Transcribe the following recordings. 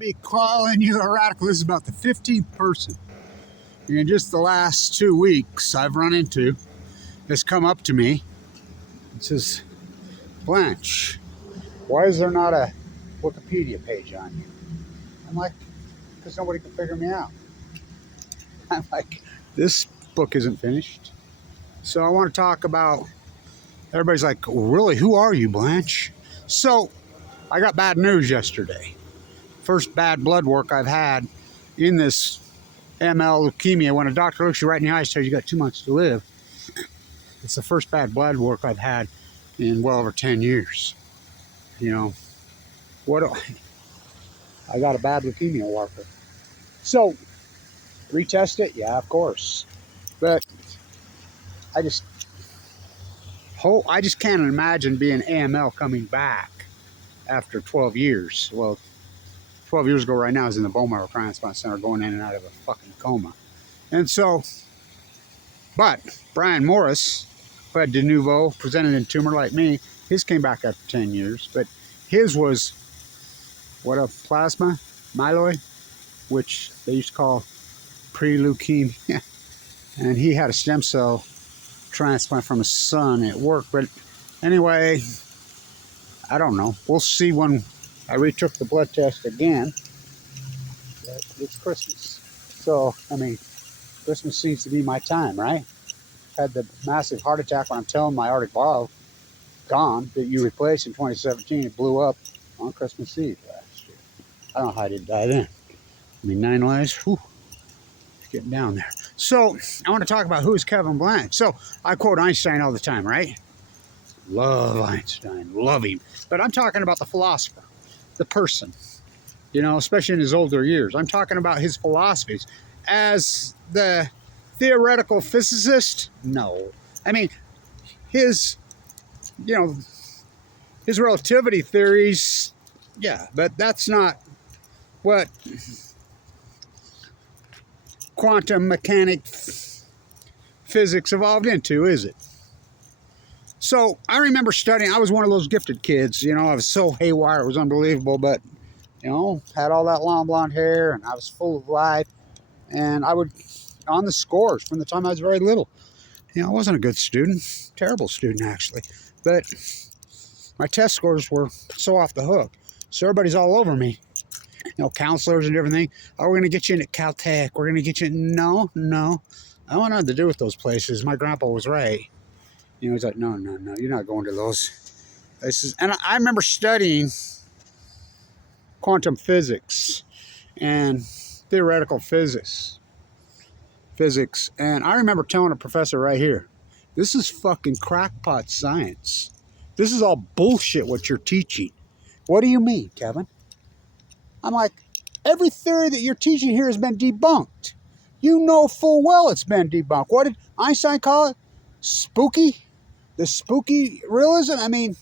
be calling you a radical. This is about the 15th person in just the last 2 weeks I've run into that's come up to me. It says, Blanche, why is there not a Wikipedia page on you? I'm like, because nobody can figure me out. I'm like, this book isn't finished. So I want to talk about, everybody's like, really, who are you, Blanche? So I got bad news yesterday. First bad blood work I've had in this ML leukemia. When a doctor looks you right in the eyes, tells you got 2 months to live. It's the first bad blood work I've had in well over 10 years. You know, what do I got a bad leukemia marker. So, retest it? Yeah, of course. But I just can't imagine being AML coming back after 12 years. Well, 12 years ago right now I was in the bone marrow transplant center going in and out of a fucking coma. And so, but Brian Morris, who had de novo, presented in tumor like me, his came back after 10 years, but his was, what, a plasma myeloid, which they used to call pre-leukemia. And he had a stem cell transplant from his son at work. But anyway, I don't know. We'll see when I retook the blood test again. It's Christmas. So, I mean, Christmas seems to be my time, right? Had the massive heart attack when I'm telling my aortic valve gone that you replaced in 2017. It blew up on Christmas Eve last year. I don't know how I didn't die then. I mean, 9 lives. Whew. Getting down there. So, I want to talk about who's Kevin Blanch. So, I quote Einstein all the time, right? Love Einstein. Love him. But I'm talking about the philosopher, the person, you know, especially in his older years. I'm talking about his philosophies. As the theoretical physicist, no. I mean, his, you know, his relativity theories, yeah, but that's not what quantum mechanics physics evolved into, is it? So I remember studying. I was one of those gifted kids, you know. I was so haywire, it was unbelievable, but you know, had all that long blonde hair and I was full of life, and I would on the scores from the time I was very little. You know, I wasn't a good student, terrible student actually, but my test scores were so off the hook. So everybody's all over me. You know, counselors and everything. Oh, we're going to get you in at Caltech. We're going to get you in. No. I don't want nothing to do with those places. My grandpa was right. You know, he's like, no, you're not going to those places. And I remember studying quantum physics and theoretical physics. And I remember telling a professor right here, this is fucking crackpot science. This is all bullshit what you're teaching. What do you mean, Kevin? I'm like, every theory that you're teaching here has been debunked. You know full well it's been debunked. What did Einstein call it? Spooky? The spooky realism? I mean,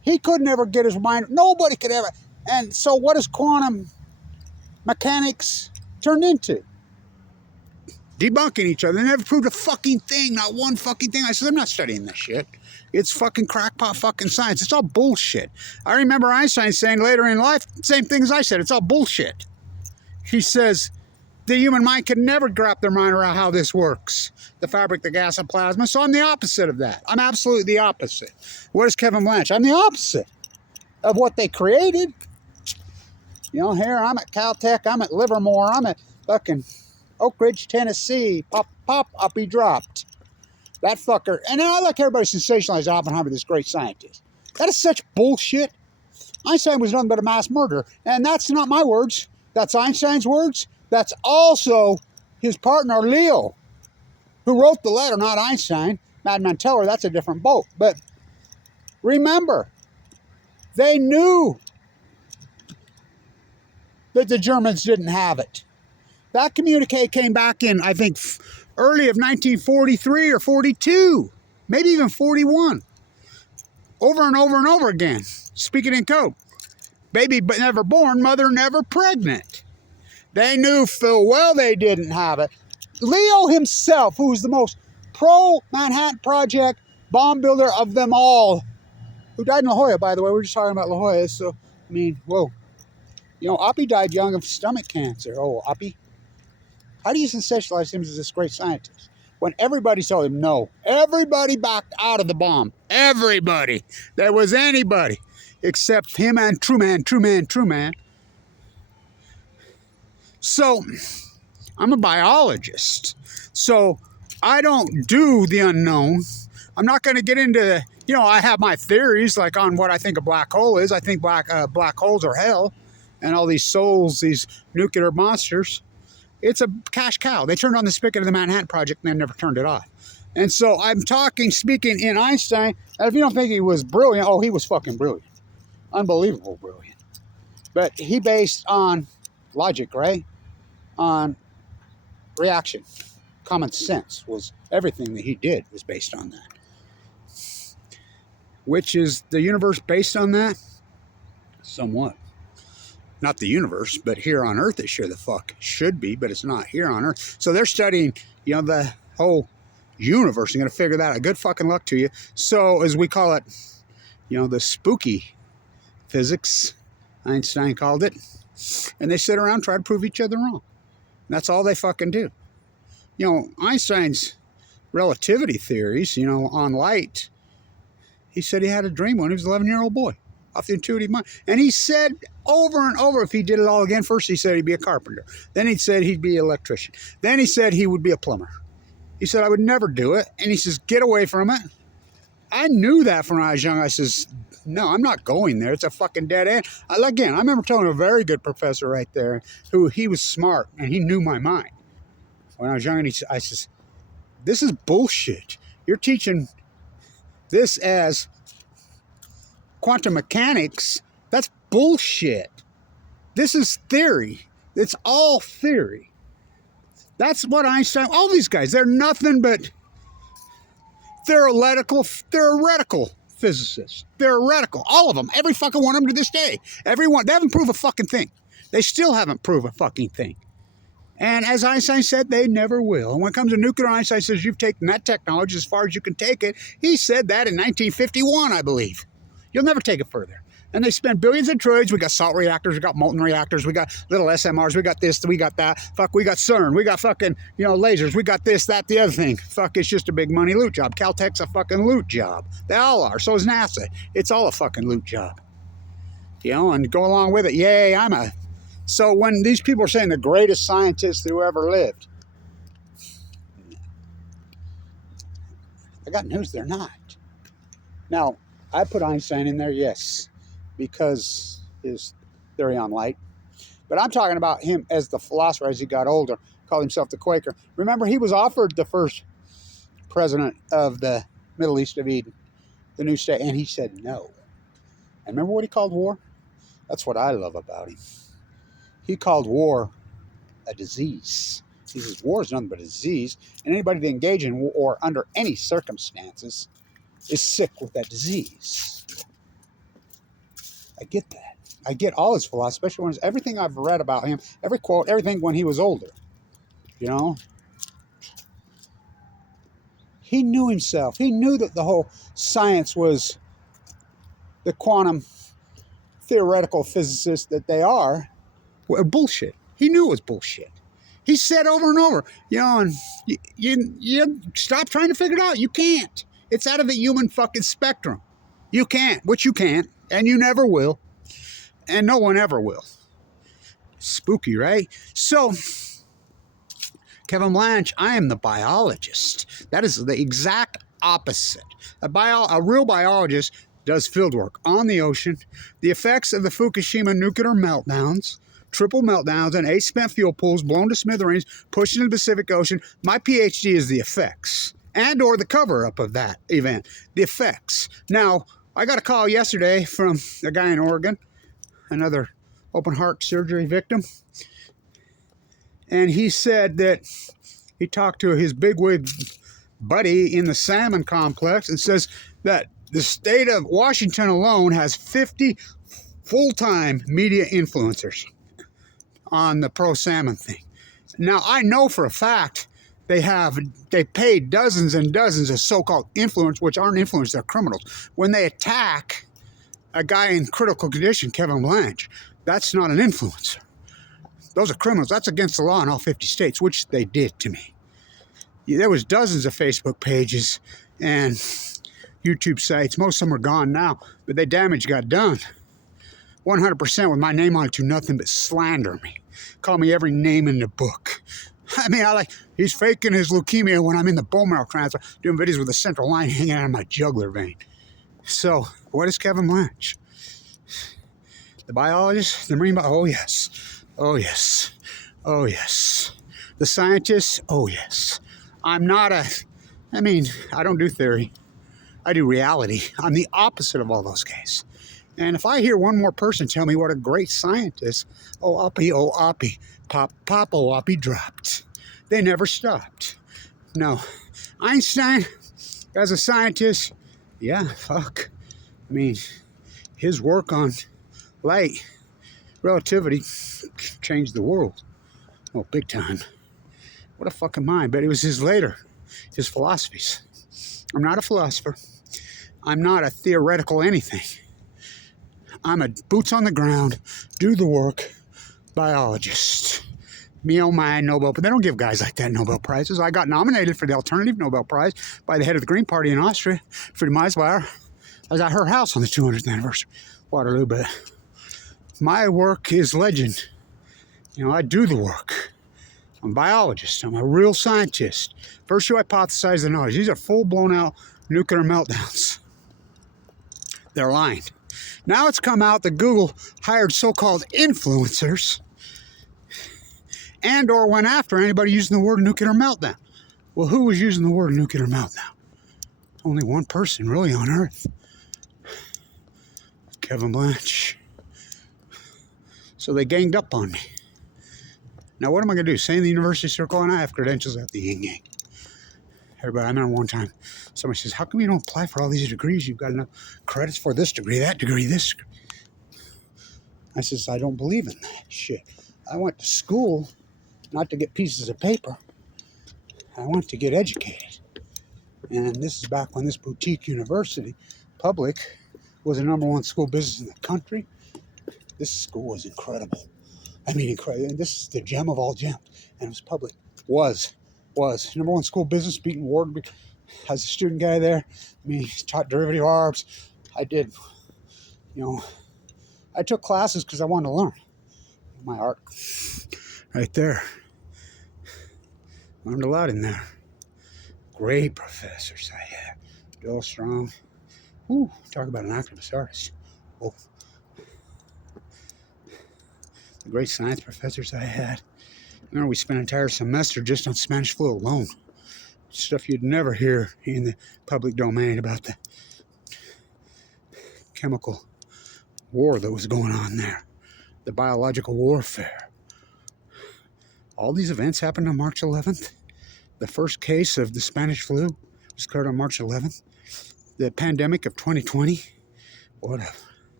he couldn't ever get his mind. Nobody could ever. And so what does quantum mechanics turn into? Debunking each other. They never proved a fucking thing. Not one fucking thing. I said, I'm not studying this shit. It's fucking crackpot fucking science. It's all bullshit. I remember Einstein saying later in life, same thing as I said, it's all bullshit. He says, the human mind can never wrap their mind around how this works. The fabric, the gas, and plasma. So I'm the opposite of that. I'm absolutely the opposite. What is Kevin Blanch? I'm the opposite of what they created. You know, here I'm at Caltech, I'm at Livermore, I'm at fucking Oak Ridge, Tennessee. Pop, up he dropped. That fucker. And I like everybody sensationalize Oppenheimer, this great scientist. That is such bullshit. Einstein was nothing but a mass murderer. And that's not my words. That's Einstein's words. That's also his partner, Leo, who wrote the letter, not Einstein. Madman Teller, that's a different boat. But remember, they knew that the Germans didn't have it. That communique came back in, I think, early of 1943 or 42, maybe even 41. Over and over and over again, speaking in code. Baby but never born, mother never pregnant. They knew full well they didn't have it. Leo himself, who was the most pro-Manhattan Project bomb builder of them all, who died in La Jolla, by the way. We're just talking about La Jolla, so, I mean, whoa. You know, Oppie died young of stomach cancer. Oh, Oppie. How do you sensationalize him as this great scientist? When everybody told him no. Everybody backed out of the bomb. Everybody. There was anybody. Except him and Truman. So, I'm a biologist. So, I don't do the unknown. I'm not going to get into, you know, I have my theories like on what I think a black hole is. I think black holes are hell. And all these souls, these nuclear monsters. It's a cash cow. They turned on the spigot of the Manhattan Project and then never turned it off. And so I'm speaking in Einstein. And if you don't think he was brilliant, oh, he was fucking brilliant. Unbelievable brilliant. But he based on logic, right? On reaction. Common sense was everything that he did was based on that. Which is the universe based on that? Somewhat. Not the universe, but here on Earth it sure the fuck should be, but it's not here on Earth. So they're studying, you know, the whole universe and going to figure that out. Good fucking luck to you. So, as we call it, you know, the spooky physics, Einstein called it. And they sit around and try to prove each other wrong. That's all they fucking do. You know, Einstein's relativity theories, you know, on light, he said he had a dream when he was an 11-year-old boy. Off the intuitive mind. And he said over and over, if he did it all again, first he said he'd be a carpenter. Then he said he'd be an electrician. Then he said he would be a plumber. He said, I would never do it. And he says, get away from it. I knew that from when I was young. I says, no, I'm not going there. It's a fucking dead end. Again, I remember telling a very good professor right there who he was smart and he knew my mind. When I was young, and I says, this is bullshit. You're teaching this as quantum mechanics. That's bullshit. This is theory. It's all theory. That's what Einstein, all these guys, they're nothing but theoretical physicists. Theoretical. All of them. Every fucking one of them to this day. Everyone. They haven't proved a fucking thing. They still haven't proved a fucking thing. And as Einstein said, they never will. And when it comes to nuclear, Einstein says you've taken that technology as far as you can take it. He said that in 1951, I believe. You'll never take it further. And they spend billions and trillions. We got salt reactors, we got molten reactors, we got little SMRs, we got this, we got that. Fuck, we got CERN, we got fucking, you know, lasers, we got this, that, the other thing. Fuck, it's just a big money loot job. Caltech's a fucking loot job. They all are. So is NASA. It's all a fucking loot job. You know, and go along with it. Yay, So when these people are saying the greatest scientist who ever lived, I got news, they're not. Now, I put Einstein in there, yes, because his theory on light. But I'm talking about him as the philosopher as he got older, called himself the Quaker. Remember, he was offered the first president of the Middle East of Eden, the new state, and he said no. And remember what he called war? That's what I love about him. He called war a disease. He says war is nothing but a disease, and anybody that engages in war under any circumstances is sick with that disease. I get that. I get all his philosophy, especially when everything I've read about him, every quote, everything when he was older. You know? He knew himself. He knew that the whole science was the quantum theoretical physicists that they are were bullshit. He knew it was bullshit. He said over and over, you know, and you stop trying to figure it out. You can't. It's out of the human fucking spectrum. You can't, which you can't, and you never will, and no one ever will. Spooky, right? So, Kevin Blanch, I am the biologist. That is the exact opposite. A real biologist does fieldwork on the ocean, the effects of the Fukushima nuclear meltdowns, triple meltdowns, and 8 spent fuel pools blown to smithereens, pushed into the Pacific Ocean. My PhD is the effects and or the cover-up of that event, the effects. Now, I got a call yesterday from a guy in Oregon, another open heart surgery victim, and he said that he talked to his bigwig buddy in the salmon complex and says that the state of Washington alone has 50 full-time media influencers on the pro-salmon thing. Now, I know for a fact they paid dozens and dozens of so-called influencers, which aren't influencers, they're criminals, when they attack a guy in critical condition, Kevin Blanch. That's not an influencer. Those are criminals. That's against the law in all 50 states, which they did to me. There was dozens of Facebook pages and YouTube sites. Most of them are gone now, but the damage got done. 100% with my name on it to nothing but slander me. Call me every name in the book. I mean, he's faking his leukemia when I'm in the bone marrow transfer, doing videos with a central line hanging out of my jugular vein. So, what is Kevin Blanch? The biologist? The marine biologist? Oh, yes. Oh, yes. Oh, yes. The scientist? Oh, yes. I don't do theory. I do reality. I'm the opposite of all those guys. And if I hear one more person tell me what a great scientist, oh, uppy, pop, oh, uppy dropped. They never stopped. No. Einstein, as a scientist, yeah, fuck. I mean, his work on light relativity changed the world. Oh, big time. What a fucking mind. But it was his philosophies. I'm not a philosopher. I'm not a theoretical anything. I'm a boots on the ground, do the work, biologist. Me, oh my, Nobel. But they don't give guys like that Nobel Prizes. I got nominated for the alternative Nobel Prize by the head of the Green Party in Austria, Frieda Meisweyer. I was at her house on the 200th anniversary, Waterloo. But my work is legend. I do the work. I'm a biologist. I'm a real scientist. First you hypothesize the knowledge. These are full-blown out nuclear meltdowns. They're lying. Now it's come out that Google hired so-called influencers and or went after anybody using the word nuclear meltdown. Well, who was using the word nuclear meltdown? Only one person really on Earth. Kevin Blanch. So they ganged up on me. Now what am I going to do? Stay in the university circle? And I have credentials at the yin yang. Everybody, I remember one time somebody says, how come you don't apply for all these degrees? You've got enough credits for this degree, that degree, this degree. I says, I don't believe in that shit. I went to school not to get pieces of paper. I went to get educated. And this is back when this boutique university, public, was the #1 school business in the country. This school was incredible. I mean, incredible. And this is the gem of all gems. And it was public. Was #1 school business, beating Ward as a student guy there. I mean, he taught derivative arbs. I did, I took classes because I wanted to learn. My art, right there. Learned a lot in there. Great professors I had. Bill Strong. Ooh, talk about an activist artist. Oh. The great science professors I had. Remember, we spent an entire semester just on Spanish flu alone. Stuff you'd never hear in the public domain about the chemical war that was going on there. The biological warfare. All these events happened on March 11th. The first case of the Spanish flu was declared on March 11th. The pandemic of 2020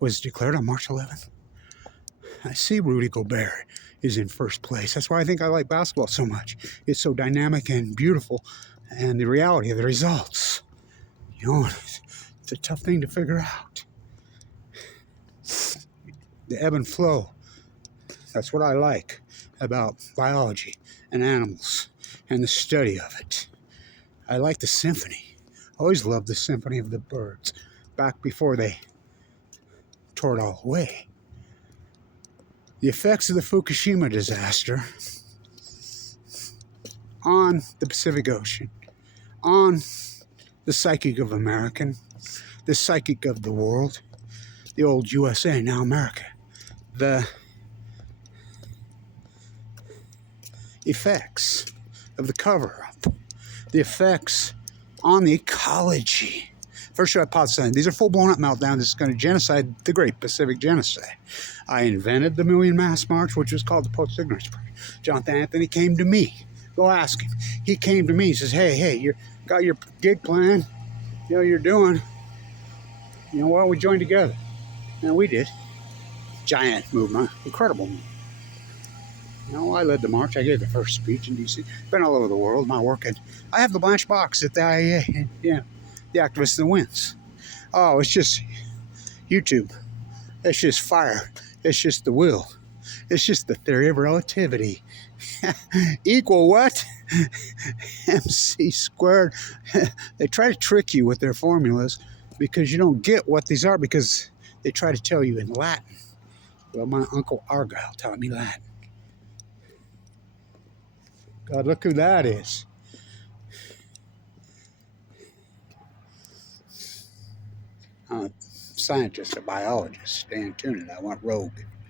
was declared on March 11th. I see Rudy Gobert is in first place. That's why I think I like basketball so much. It's so dynamic and beautiful, and the reality of the results. It's a tough thing to figure out. The ebb and flow. That's what I like about biology and animals and the study of it. I like the symphony. I always loved the symphony of the birds back before they tore it all away. The effects of the Fukushima disaster on the Pacific Ocean, on the psychic of American, the psychic of the world, the old USA, now America, the effects of the cover-up, the effects on the ecology. First you hypothesize, these are full-blown up meltdowns. It's going to genocide the Great Pacific Genocide. I invented the Million Mass March, which was called the Post-Ignorance Party. Jonathan Anthony came to me. Go ask him. He came to me. He says, hey, you got your gig plan. You're doing. Why don't we join together? And we did. Giant movement. Incredible movement. I led the march. I gave the first speech in D.C. Been all over the world. My work. I have the blanch box at the IAEA. Yeah. The activist that wins. Oh, it's just YouTube. It's just fire. It's just the will. It's just the theory of relativity. Equal what? MC squared. They try to trick you with their formulas because you don't get what these are, because they try to tell you in Latin. Well, my Uncle Argyle taught me Latin. God, look who that is. I'm a scientist, a biologist. Stay tuned. I want rogue.